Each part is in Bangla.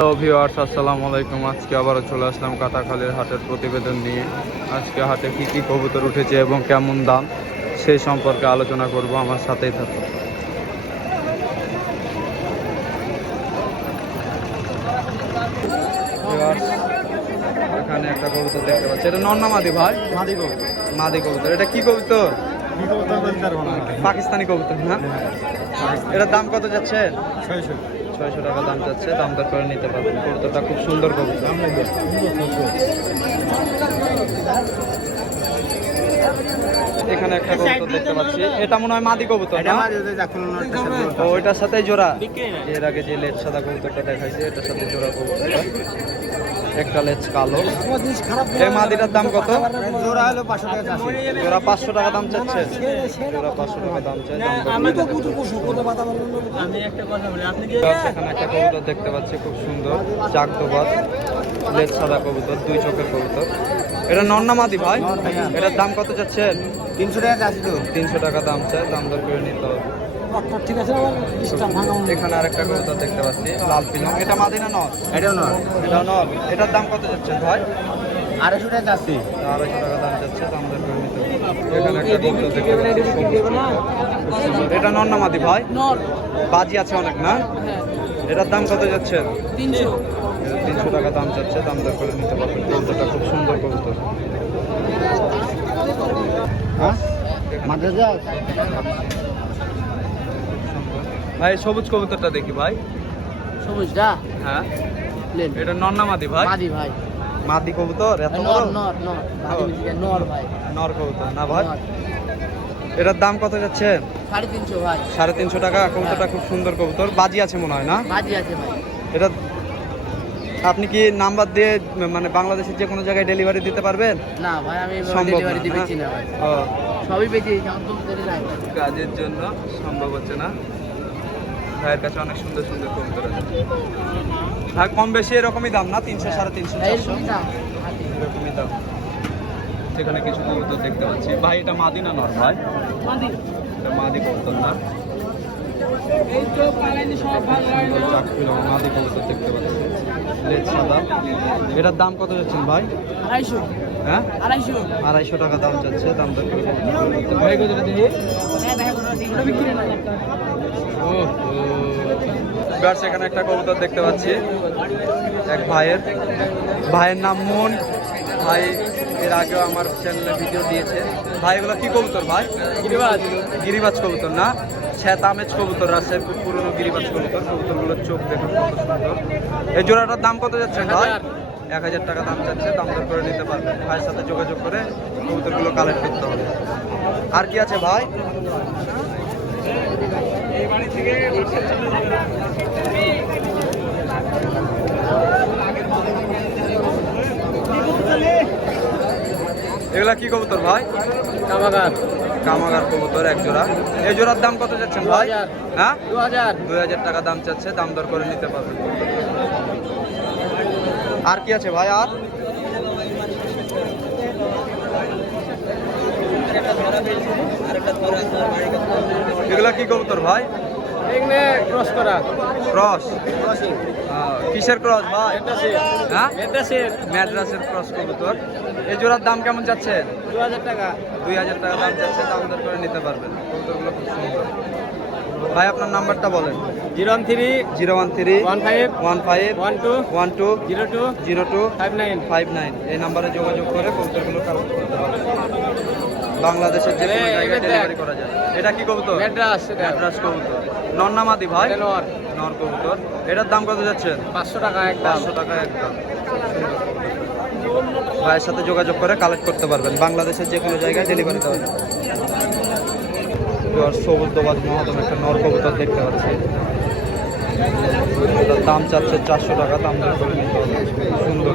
হ্যালো ভিউয়ার্স আসসালামু আলাইকুম। আজকে আবারও চলে আসলাম কাটাখালীর হাটের প্রতিবেদন নিয়ে। আজকে হাটে কি কি কবুতর উঠেছে এবং কেমন দাম সেই সম্পর্কে আলোচনা করব আমার সাথেই থাকুন। এখানে একটা কবুতর দেখতে পাচ্ছি। এটা নন্না মাদি ভাই? মাদি কবুতর। মাদি কবুতর। এটা কি কবুতর? পাকিস্তানি কবুতর না? এটার দাম কত যাচ্ছে? ছয়শো। ছয়শো টাকা দাম চাচ্ছে দাম দর করে নিতে পারবেন। কবুতরটা খুব সুন্দর কবুতর। এখানে একটা কবুতর দেখতে পাচ্ছি। এটা মনে হয় মাদি কবুতর ও ওইটার সাথে জোড়া। এর আগে যে লেট সাদা কবুতরটা দেখাইছে এটার সাথে জোড়া কবুতরটা। একটা লেজ কালো। এই মাদিটার দাম কত? জোড়া হলো পাঁচশো টাকা জোড়া পাঁচশো টাকা দাম চাচ্ছে। জোড়া পাঁচশো টাকা দাম। আমি একটা কথা বলি আপনি গাছ এখানে একটা কবুতর দেখতে পাচ্ছি খুব সুন্দর। চাক দোবাদ লেজ সাদা কবুতর দুই চোখের কবুতর। এটা নন্না মাদি ভাই? এটার দাম কত যাচ্ছে তিনশো টাকা চাষি তো। তিনশো টাকা দাম চাই দাম দর করে নিতে হবে। ঠিক আছে? এখানে আরেকটা কবুতর দেখতে পাচ্ছি লাল পিলং এটা মাদি না নর এটাও নয় এটা নর এটার দাম কত যাচ্ছে ভাই? আড়াইশো টাকা আড়াইশো টাকা দাম যাচ্ছে দাম দর করে নিতে এখানে একটা কবুতর দেখতে পাচ্ছি সবুজ। খুব সুন্দর। এটা নন্না মাদি ভাই বাজি আছে অনেক না? এটার দাম কত যাচ্ছে? তিনশো। তিনশো টাকা দাম চাচ্ছে দাম দর করে নিতে পারবেন। কবুতরটা খুব সুন্দর কবুতর। হ্যাঁ? মাদ্রাসা ভাই সবুজ কবুতরটা দেখি ভাই। সবুজটা হ্যাঁ। লেন এটা নন্নামাদি ভাই? মাদি ভাই। মাদি কবুতর? এত নর নর নর। মাদি নর ভাই। নর কবুতর না ভাই? এটার দাম কত যাচ্ছে? সাড়ে তিনশো ভাই। সাড়ে তিনশো টাকা কবুতরটা খুব সুন্দর কবুতর। বাজি আছে মনে হয় না? মাদি আছে ভাই। এটা আপনি কি নাম্বার দিয়ে মানে বাংলাদেশের যে কোনো জায়গায় ডেলিভারি দিতে পারবেন? না ভাই আমি সম্ভব ডেলিভারি না, দিবেছি না ভাই। ও। সবই নাই। কাজের জন্য সম্ভব হচ্ছে না। ভাইয়ের কাছে অনেক সুন্দর সুন্দর কবুতর আছে। হ্যাঁ কম বেশি এরকমই দাম না? তিনশো সাড়ে তিনশো চারশো? এইরকমই এরকমই দাম। সেখানে কিছু কবুতর দেখতে পাচ্ছি। ভাই এটা মাদি না নর ভাই? এটা মাদি কবুতর না? হয় মাদি কবুতর দেখতে পাচ্ছি। লেজ সাদা। এটার দাম কত যাচ্ছেন ভাই? আড়াইশো। হ্যাঁ? আড়াইশো। আড়াইশো টাকা দাম যাচ্ছে। দাম দর করে। ভাই কত দিয়ে? গাছ এখানে একটা কবুতর দেখতে পাচ্ছি এক ভাইয়ের। ভাইয়ের নাম মন। ভাই এর আগেও আমার চ্যানেলে ভিডিও দিয়েছে। ভাই এগুলো কি কবুতর ভাই? গিরিবাজ। গিরিবাজ কবুতর না? শ্যাত আমেজ কবুতর রাজশাহীর পুরনো গিরিবাজ কবুতর। কবুতরগুলোর চোখ দেখুন কত সুন্দর। এই জোড়াটার দাম কত যাচ্ছে ভাই? এক হাজার। টাকা দাম যাচ্ছে দাম দর করে নিতে পারবেন। ভাইয়ের সাথে যোগাযোগ করে কবুতরগুলো কালেক্ট করতে হবে। আর কি আছে ভাই? এগুলা কি কবুতর ভাই? কামাগার। কামাগার কবুতর এক জোড়া। এই জোড়ার দাম কত যাচ্ছেন ভাই? হ্যাঁ? দু হাজার। দুই হাজার টাকা দাম চাচ্ছে দাম দর করে নিতে পারবেন। আর কি আছে ভাই আর? এগুলা কি কবুতর ভাই? এখানে ক্রস করা। ক্রস কিসের ক্রস ভাই? হ্যাঁ? ম্যাড্রাসের ক্রস কবুতর। এই জোড়ার দাম কেমন যাচ্ছে? দু হাজার টাকা। দুই হাজার টাকা দাম যাচ্ছে দাম দর করে নিতে পারবেন। কবুতরগুলো খুব সুন্দর। ভাই আপনার নাম্বারটা বলেন। Zero one three zero one three one five one five one two one two zero two zero two five nine. Five nine. এই নাম্বারে যোগাযোগ করে কবুতরগুলো কালেক্ট করতে পারবেন। বাংলাদেশের যে কোনো জায়গায় ডেলিভারি করা যায়। এটা কি কবুতর? মেড্রাস ম্যাড্রাস কবুতর। নন্নামাদি ভাই? নর নর কবুতর। এটার দাম কত যাচ্ছে? পাঁচশো টাকা একদম। পাঁচশো টাকা একদম। ভাইয়ের সাথে যোগাযোগ করে কালেক্ট করতে পারবেন। বাংলাদেশের যে কোনো জায়গায় ডেলিভারি দেওয়া আর সবুজ দোবাদ মহাদম একটা নর কবুতর দেখতে পাচ্ছি। দাম চাচ্ছে চারশো টাকা দাম করে নিতে হবে। সুন্দর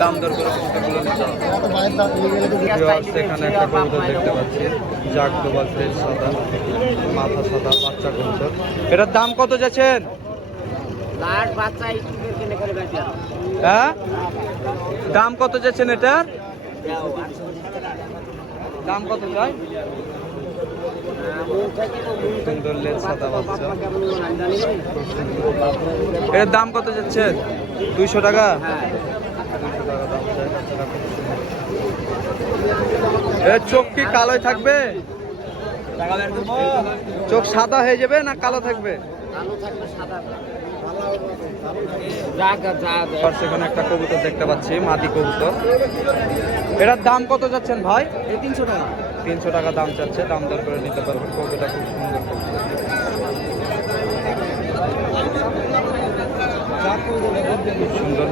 দাম দর করে নিতে হবে? এখানে একটা কবুতর দেখতে পাচ্ছি। জাগ ডোবাল ফ্রেশ সাদা মাথা সাদা বাচ্চা কবুতর এটার দাম কত যাচ্ছেন? হ্যাঁ? দাম কত যাচ্ছেন এটার? দাম কত বাচ্চা। এর দাম কত যাচ্ছে দুইশো টাকা। এর চোখ কি কালোই থাকবে? চোখ সাদা হয়ে যাবে না কালো থাকবে? সেখানে একটা কবুতর দেখতে পাচ্ছি মাদি কবুতর। এটার দাম কত যাচ্ছেন ভাই? তিনশো টাকা। তিনশো টাকা দাম চাচ্ছে দাম দর করে নিতে পারবেন। কবিটা খুব সুন্দর খুব সুন্দর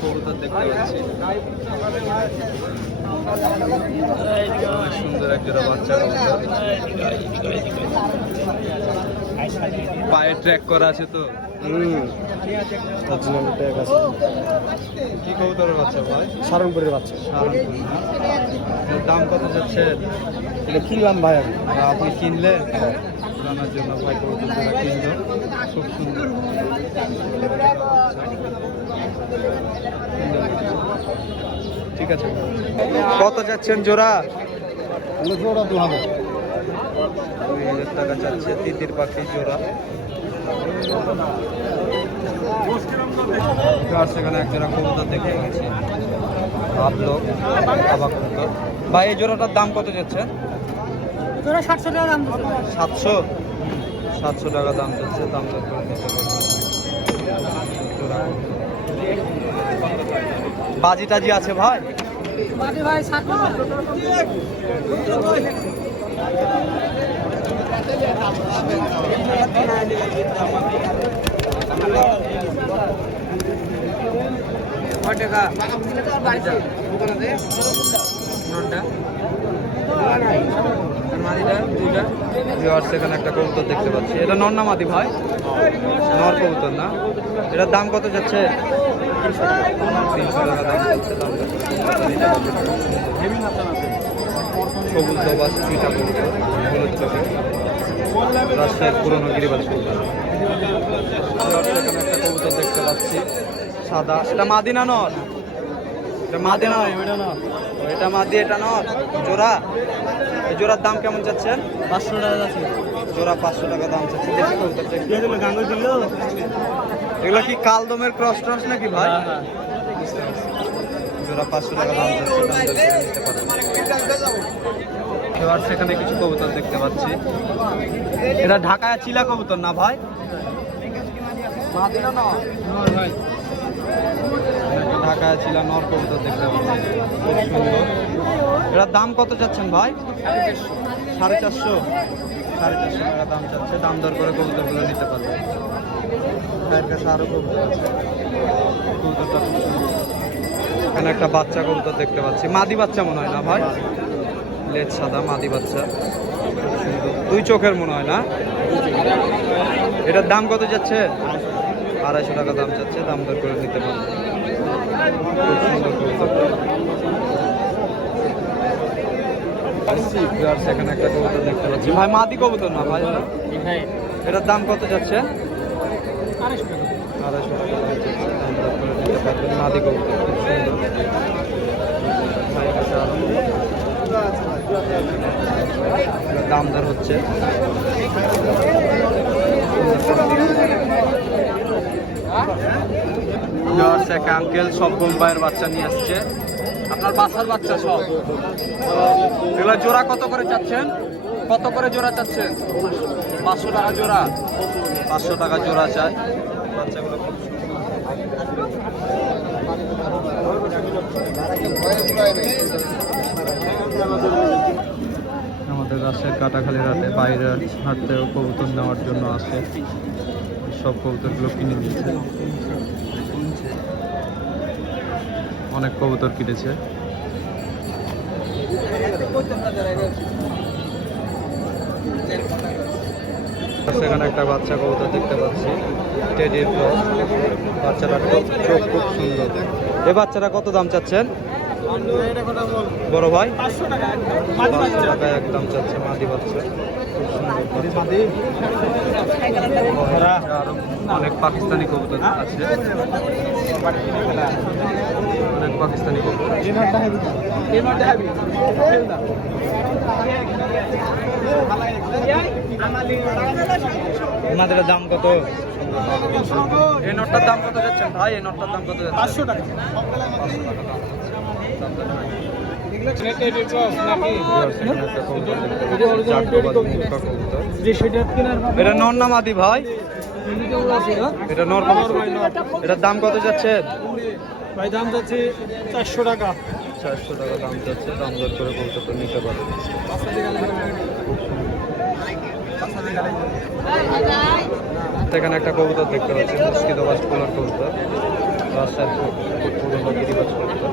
কবুতর একটা দেখতে পাচ্ছি। সুন্দর একটা বাচ্চা পায়ে ট্র্যাক করা আছে তো। কি কবুতরের বাচ্চা ভাই? বাচ্চা। দাম কত যাচ্ছে? এটা কিনলাম ভাই? আমি আপনি কিনলে? জানার জন্য ভাই কবুতরটা কিনলো খুব সুন্দর। ঠিক আছে। কত যাচ্ছেন জোড়া? জোড়া দু দুই হাজার টাকা চাচ্ছে তিতির পাখি জোড়া। সেখানে এক জোড়া কবুতর দেখে গেছি ভাবলো আবা কবুতর। ভাই এই জোড়াটার দাম কত যাচ্ছেন তোরা সাতশো টাকা দাম সাতশো? সাতশো টাকা দাম যাচ্ছে দাম। বাজি টাজি আছে ভাই? বাদি ভাই টাকা এখানে একটা কবুতর দেখতে পাচ্ছি। এটা নর না মাদি ভাই? নর কবুতর না? এটার দাম কত যাচ্ছে? তিনশো টাকা। দাম কবুতর হলুদ চোখে রাজশাহীর পুরনো গিরিবাজ কবুতর। একটা কবুতর দেখতে পাচ্ছি সাদা। এটা মাদি না নর। এটা মাদি না ও, এটা মাদি এটা নর। জোড়া? এই জোড়ার দাম কেমন চাচ্ছেন? পাঁচশো টাকা যাচ্ছে জোড়া পাঁচশো টাকা দাম চাচ্ছে একটু। দিল এগুলো কি কালদমের ক্রস ট্রস নাকি ভাই? বুঝতে জোড়া পাঁচশো টাকা দাম চাচ্ছে এবার সেখানে কিছু কবুতর দেখতে পাচ্ছি। এটা ঢাকায় চিলা কবুতর না ভাই? ঢাকায় চিলা নর কবুতর দেখতে পাচ্ছি। খুব সুন্দর। এটার দাম কত যাচ্ছেন ভাই? সাড়ে চারশো। সাড়ে চারশো টাকা দাম চাচ্ছে। দাম দর করে কবুতরগুলো নিতে পারবেন ভাইয়ের কাছে আরও কবুতর আছে। কবুতরটা এখানে একটা বাচ্চা কবুতর দেখতে পাচ্ছি। মাদি বাচ্চা মনে হয় না ভাই? লেজ সাদা মাদি বাচ্চা। দুই চোখের মনে হয় না? এটার দাম কত যাচ্ছে? আড়াইশো টাকা দাম যাচ্ছে দাম দর করে নিতে আর সেখানে একটা কবুতর দেখতে পাচ্ছি। ভাই মাদি কবুতর না ভাই এটা? এটার দাম কত যাচ্ছে? আড়াইশো টাকা। আড়াইশো টাকা দাম দর করে নিতে পারবেন মাদি কবুতর। খুব সুন্দর ভাইয়ের কাছে আরও এটার দাম দর হচ্ছে। এক আঙ্কেল সব বোম্বাইয়ের বাচ্চা নিয়ে আসছে। আপনার বাসার বাচ্চা সব। এগুলো জোড়া কত করে চাচ্ছেন? কত করে জোড়া চাচ্ছেন? পাঁচশো টাকা জোড়া। পাঁচশো টাকা জোড়া চাই। বাচ্চাগুলো খুব রাজশাহীর কাটাখালী রাতে, বাইরে হাঁটতেও কবুতর নেওয়ার জন্য আসে সব কবুতরগুলো কিনে নিয়েছে। অনেক কবুতর কিনেছে। সেখানে একটা বাচ্চা কবুতর দেখতে পাচ্ছি টেডির বাচ্চাটা খুব খুব সুন্দর। এ বাচ্চাটা কত দাম চাচ্ছেন? বড় ভাই? টাকা একদম চাচ্ছে মাদি বাচ্চা। অনেক পাকিস্তানি কবুতর আছে। অনেক পাকিস্তানি কবুতর। ওনাদের দাম কত? এই নোটটার দাম কত যাচ্ছেন? ভাই এই নোটটার দাম কত যাচ্ছে? পাঁচশো টাকা। এটা নর না মাদি ভাই? এটা নর এটার দাম কত যাচ্ছে? ভাই দাম যাচ্ছে চারশো টাকা। চারশো টাকা দাম যাচ্ছে দাম দর করে বলতে তো নিতে পারে। সেখানে একটা কবুতর দেখতে পাচ্ছি মুস্কিত বাস পোলার কবুতর পুরনো গিরিবাজ কবুতর।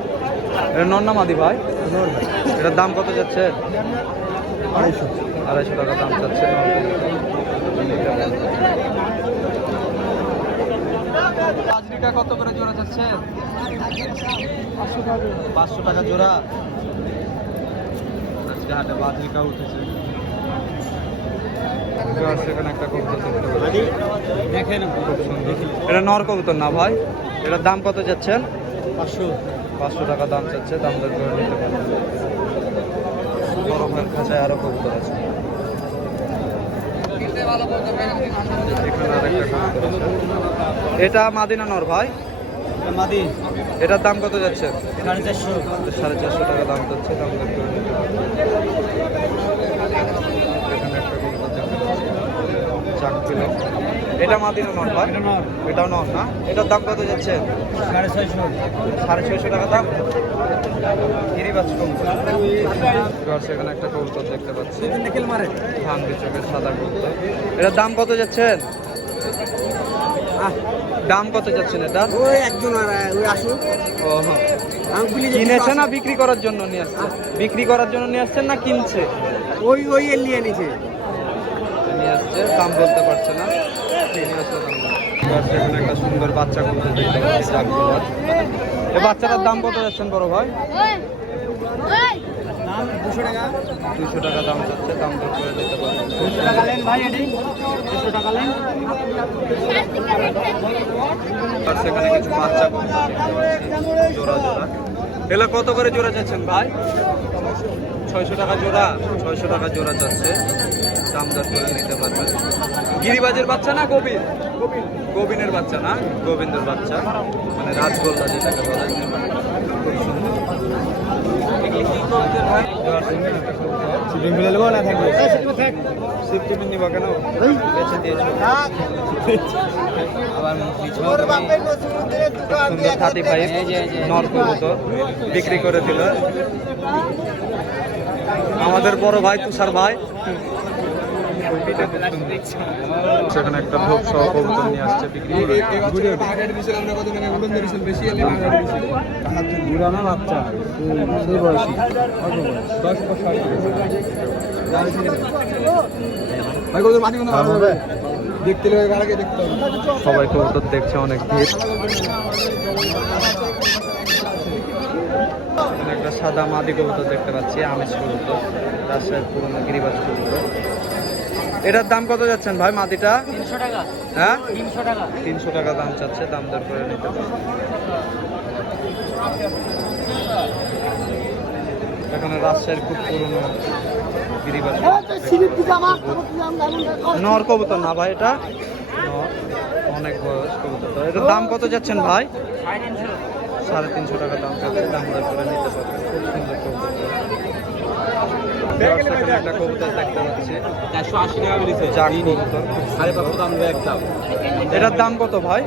এটা নর না মাদি ভাই। এটার দাম কত যাচ্ছে? আড়াইশো। আড়াইশো টাকা দাম যাচ্ছে। বাজরিটা কত করে জোড়া যাচ্ছে? পাঁচশো টাকা জোড়া। আজকে হাটে উঠেছে। এটা নর কবুতর না ভাই? এটার দাম কত যাচ্ছেন পাঁচশো। পাঁচশো টাকা দাম চাচ্ছে দাম দর করে নিতে পারেন বড় খাঁচায় আরও কবুতর আছে। এটা মাদিনা নর ভাই। মাদি। এটার দাম কত যাচ্ছে? সাড়ে চারশো। সাড়ে চারশো টাকা দাম যাচ্ছে দাম চাক কিলো। এটা মাদিনা নর ভাই। এটাও নর না? এটার দাম কত যাচ্ছে? সাড়ে ছয়শো। সাড়ে ছয়শো টাকা দাম? গিরিবাজ কবুতর সেখানে একটা কবুতর দেখতে পাচ্ছি। নিকেল মারে। ভাঙ্গি চোখের সাদা কবুতর এটার দাম কত যাচ্ছেন দাম কত যাচ্ছেন এটা ওই একজন আসুন ও হ্যাঁ। আমি কিনেছে না বিক্রি করার জন্য নিয়ে আসছেন বিক্রি করার জন্য নিয়ে আসছেন না কিনছে? ওই ওই এর নিয়ে নিছে আসছে দাম বলতে পারছে না। সেখানে একটা সুন্দর বাচ্চা দেখতে এই বাচ্চাটার দাম কত যাচ্ছেন বড় ভাই? দুশো টাকা দুশো টাকা দাম যাচ্ছে দাম দর করে নিতে পারেন দুশো টাকা লেন ভাই এটি? দুশো টাকা লেন। আর সেখানে কিছু বাচ্চা জোড়া জোড়া। এগুলো কত করে জোড়া যাচ্ছেন ভাই? ছয়শো টাকা জোড়া ছয়শো টাকা জোড়া যাচ্ছে। দাম দর করে নিতে পারবেন গিরিবাজের বাচ্চা না গোবিন গোবিনের বাচ্চা না? গোবিন্দের বাচ্চা। মানে রাজগোল্লা যেটাকে বলে। বিক্রি করে দিল আমাদের বড় ভাই তুষার ভাই। সেখানে একটা ভোগ সহ কবুতর নিয়ে আসছে বিক্রি করে। বাচ্চা সেই বয়সী। দেখতে দেখতে সবাই কবুতর দেখছে অনেক ভিড়। একটা সাদা মাদি কবুতর দেখতে পাচ্ছি আমেজ কবুতর রাজশাহীর পুরোনো গিরিবাজ কবুতর। এটার দাম কত যাচ্ছেন ভাই মাটিটা? তিনশো টাকা। হ্যাঁ? তিনশো টাকা। তিনশো টাকা দাম চাচ্ছে দাম দর করে নিতে এখানে রাজশাহীর খুব পুরনো নর কবুতর না ভাই এটা? অনেক বয়স কবুতর। এটার দাম কত যাচ্ছেন ভাই? সাড়ে তিনশো। টাকা দাম চাচ্ছে দাম দর করে নিতে পারবেন খুব সুন্দর কবুতর। একটা কবুতর দেখতে পাচ্ছি চারশো আশি টাকা বেরিয়েছে চাক কবুতর। বাবু দাম একদম এটার দাম কত ভাই?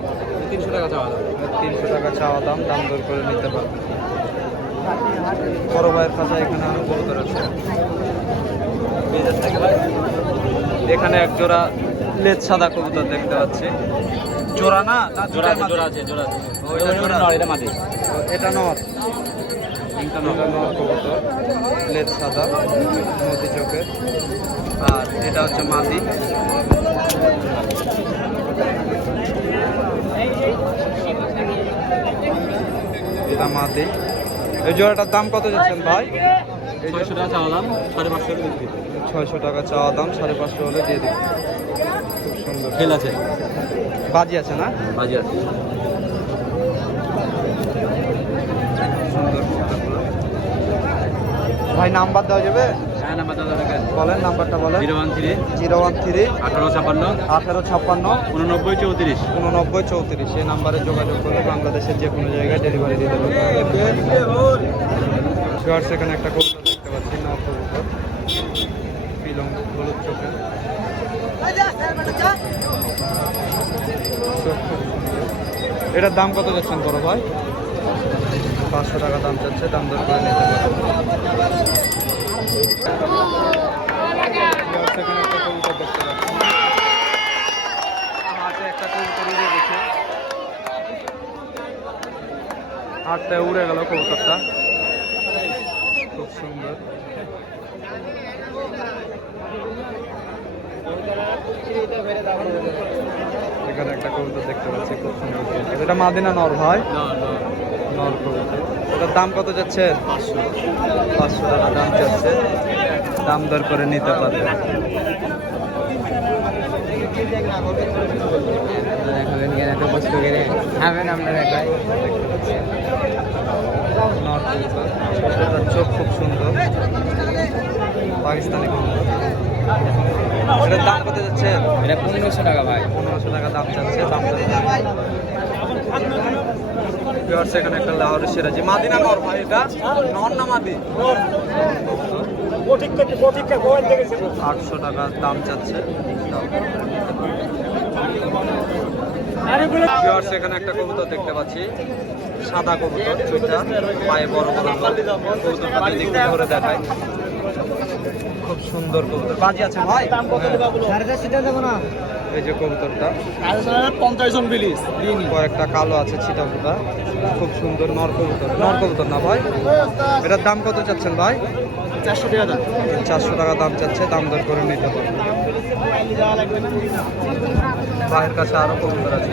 তিনশো টাকা চাওয়া দাম তিনশো টাকা চাওয়া দাম দাম দর করে নিতে পারবেন বড় ভাইয়ের কাছে এখানে আরও কবুতর আছে। এখানে এক জোড়া লেজ সাদা কবুতর দেখতে পাচ্ছি। জোড়া না? জোড়া? জোড়া আছে জোড়া এটা নর। নর কবুতর লেজ সাদা মতি চোখের। আর এটা হচ্ছে মাদি। এটা মাদি। এই জোড়াটার দাম কত যাচ্ছেন ভাই? ছয়শো টাকা চাওয়ালাম সাড়ে পাঁচশো ছয়শো টাকা চাওয়া দাম সাড়ে পাঁচশো হলে দিয়ে দিন খুব সুন্দর। খেল আছে। বাজি আছে না? বাজি আছে সুন্দর ভাই নাম্বার দেওয়া যাবে? হ্যাঁ বলেন নাম্বারটা বলেন। Zero one three. Zero one three. আঠারো ছাপান্ন আঠেরো ছাপ্পান্ন। উননব্বই চৌত্রিশ। উননব্বই চৌত্রিশ। এই নাম্বারে যোগাযোগ করলে বাংলাদেশের যে কোনো জায়গায় ডেলিভারি দিয়ে দেবে সেখানে একটা কবুতর দেখতে পাচ্ছি কবুতর। পিলং হলুদ চোখে। এটার দাম কত যাচ্ছেন বড় ভাই? পাঁচশো টাকা দাম চাচ্ছে, দাম দর করে নিতে হাতে একটা উড়ে হাতটা উড়ে গেল কবুতরটা। খুব সুন্দর। এখানে একটা কবুতর দেখতে পাচ্ছি, খুব সুন্দর। এটা মাদিনা নর, ভাই? কবুতর দাম কত যাচ্ছে? পাঁচশো টাকা দাম যাচ্ছে। দাম দর করে নিতে পারবে। চোখ খুব সুন্দর। পাকিস্তানি এটার দাম কত যাচ্ছে? এটা পনেরোশো টাকা ভাই। পনেরোশো টাকা দাম চাচ্ছে দাম ভিউয়ার্স এখানে একটা লাহোরের সিরাজি। মাদিনা নর ভাই, এটা নর না মাদি? আটশো টাকা দাম চাচ্ছে। ভিউয়ার্স এখানে একটা কবুতর দেখতে পাচ্ছি। সাদা কবুতর চুইটা পায়ে বড় বড়। কবুতরটা দেখায়। খুব সুন্দর কবুতর। বাজি আছে ভাই? হ্যাঁ। এই যে কবুতরটা। পঞ্চাশ জন বিলিস। কয়েকটা কালো আছে ছিটা ফুটা খুব সুন্দর নর কবুতর। নর কবুতর না ভাই? এটার দাম কত চাচ্ছেন ভাই? চারশো টাকা দাম। চারশো টাকা দাম চাচ্ছে দাম দর করে নিতে পারবে ভাইয়ের কাছে আরও কবুতর আছে।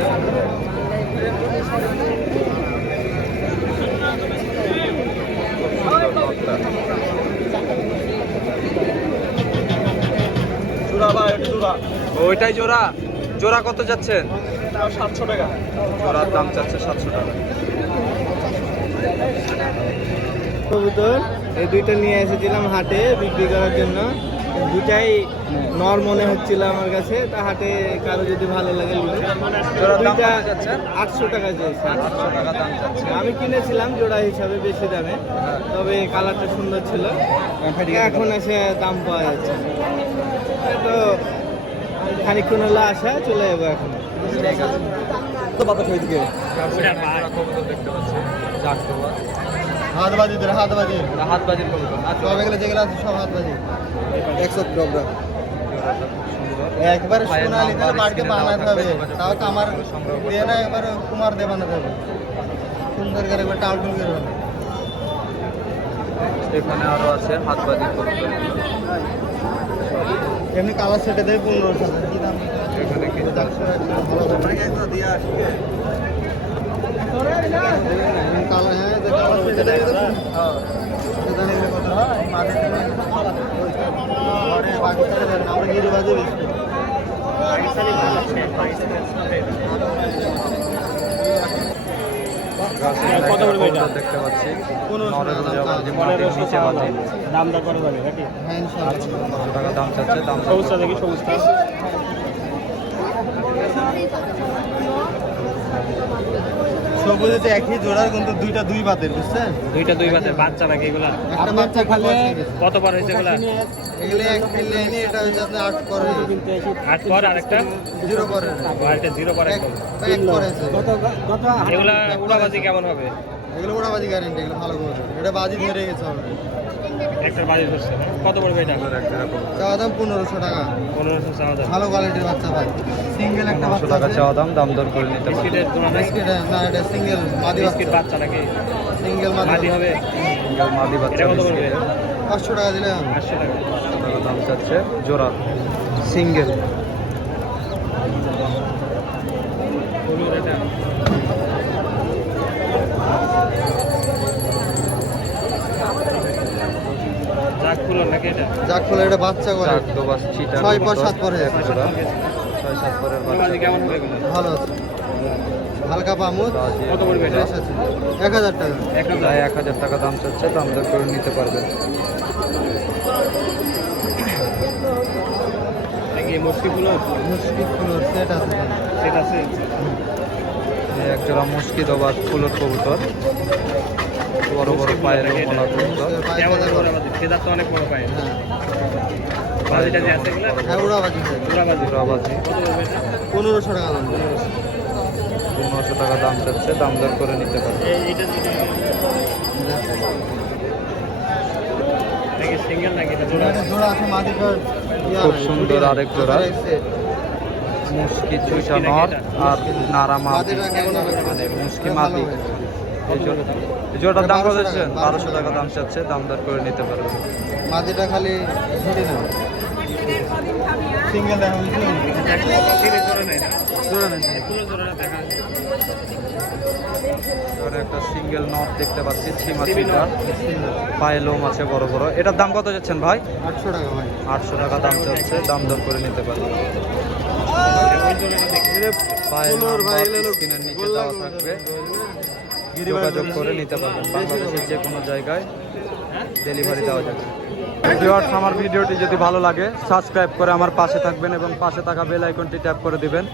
ওইটাই জোড়া? জোড়া কত যাচ্ছেন? সাতশো টাকা। জোড়ার দাম চাচ্ছে সাতশো টাকা। কবুতর এই দুইটা নিয়ে এসেছিলাম হাটে বিক্রি করার জন্য। দুটাই নর মনে হচ্ছিল আমার কাছে তা হাটে কারও যদি ভালো লাগে দুইটা যাচ্ছে? আটশো টাকা চেয়েছে আটশো টাকা দাম চাচ্ছে আমি কিনেছিলাম জোড়া হিসাবে বেশি দামে তবে কালারটা সুন্দর ছিল। এখন এসে দাম পাওয়া যাচ্ছে। খানিক্ষণ হলো আসা চলে যাব এখন। জাগদোয়া হাতবাজি ধরে হাতবাজি হাত বাজির কবুতর আচ্ছা। সব এগুলো যেগুলো আছে সব হাতবাজি। একশো একবারে সোনালি তাহলে বাড়িতে বানাতে হবে। তাও কামার দিয়ে না দিয়ে বানাতে হবে। সুন্দর করে একবার টাউটুল করে এখানে আরও আছে হাত বাজির কবুতর এমনি কালার সেটে দেবে পনেরোশো টাকা কি দাম এখানে কত বেশি কত দেখতে পাচ্ছি নিচে বাজি দাম দর করা যাবে নাকি টাকা দাম চাচ্ছে। দাম সবুজটা দেখি সবুজটা সবুজে তো একই জোড়ার কিন্তু দুইটা দুই বাতের বুঝছেন? দুইটা দুই বাচ্চা বাচ্চা নাকি এগুলা? একটা বাচ্চা খালে কত বার হয়েছে এগুলা? এগুলা এক পিল এনে এটা হচ্ছে আপনি আট করে আট পর আরেকটা? জিরো করে আরেকটা জিরো পর এক এগুলা উড়াবাজি কেমন হবে? এগুলো ওরা বাজি গ্যারেন্টি এগুলো ভালো করে এটা বাজি ধরে গেছে। একটা বাজি ধরছে। কত পড়বে এটা। চাওয়া দাম পনেরোশো টাকা। পনেরোশো চাওয়া দাম। ভালো কোয়ালিটির বাচ্চা ভাই সিঙ্গেল একটা বাচ্চা টাকা চাওয়া দাম দাম দর করে নিতে বিস্কিটের বিস্কিট না এটা সিঙ্গেল মাদি বিস্কিট বাচ্চা নাকি? সিঙ্গেল মাদি হবে? সিঙ্গেল মাদি বাচ্চা মিশিয়ে। পাঁচশো টাকা দিলে পাঁচশো টাকা। দাম চাচ্ছে জোড়া। সিঙ্গেল যাক ফলে এটা? বাচ্চা করে। ছয় পর সাত পরে এক ছয় সাত পরের ভালো আছে। হালকা পামুদ। কত পড়বে এক হাজার টাকা। প্রায় এক হাজার টাকা দাম চাচ্ছে দাম দর করে নিতে পারবেন মুশকিল ফুলোর সেট আছে। এই এক জোড়া মুশকি দোবাস ফুলের কবুতর। বড় বড় পায়ের। অনেক বড় হ্যাঁ। পায়ের? হ্যাঁ পনেরোশো টাকা দাম। পনেরোশো টাকা দাম চাচ্ছে দাম দর করে নিতে পারবেন সিঙ্গেল নাকি এটা এটা জোড়া? আছে মাদিটার ইয়া খুব সুন্দর আরেক জোড়া। মুশকি চুইটা নট আর নারা মাদি? মানে মুশকি মাদি এই জোড়া- এই দাম কত 1200 টাকা, বারোশো টাকা দাম চাচ্ছে দাম দর করে নিতে পারবেন মাদিটা খালি ছুটি না সিঙ্গেল দেখা জোড়া নেই এবারে একটা সিঙ্গেল নট দেখতে পাচ্ছি ছিমা চুইটা পায়ে লোম আছে বড় বড়। এটার দাম কত যাচ্ছেন ভাই? আটশো টাকা ভাই। আটশো টাকা দাম চাচ্ছে দাম দর করে নিতে পারবেন পায়ে পনেরো ভাই, এগুলো নিচে দেওয়া থাকবে। যোগাযোগ করে নিতে পারবেন। বাংলাদেশের যে কোনো জায়গায় ডেলিভারি দেওয়া যাবে। ভিউয়ার্স আমার ভিডিওটি যদি ভালো লাগে সাবস্ক্রাইব করে আমার পাশে থাকবেন এবং পাশে থাকা বেল আইকনটি ট্যাপ করে দিবেন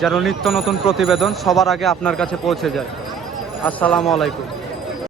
যেন নিত্য নতুন প্রতিবেদন সবার আগে আপনার কাছে পৌঁছে যায়। আসসালামু আলাইকুম।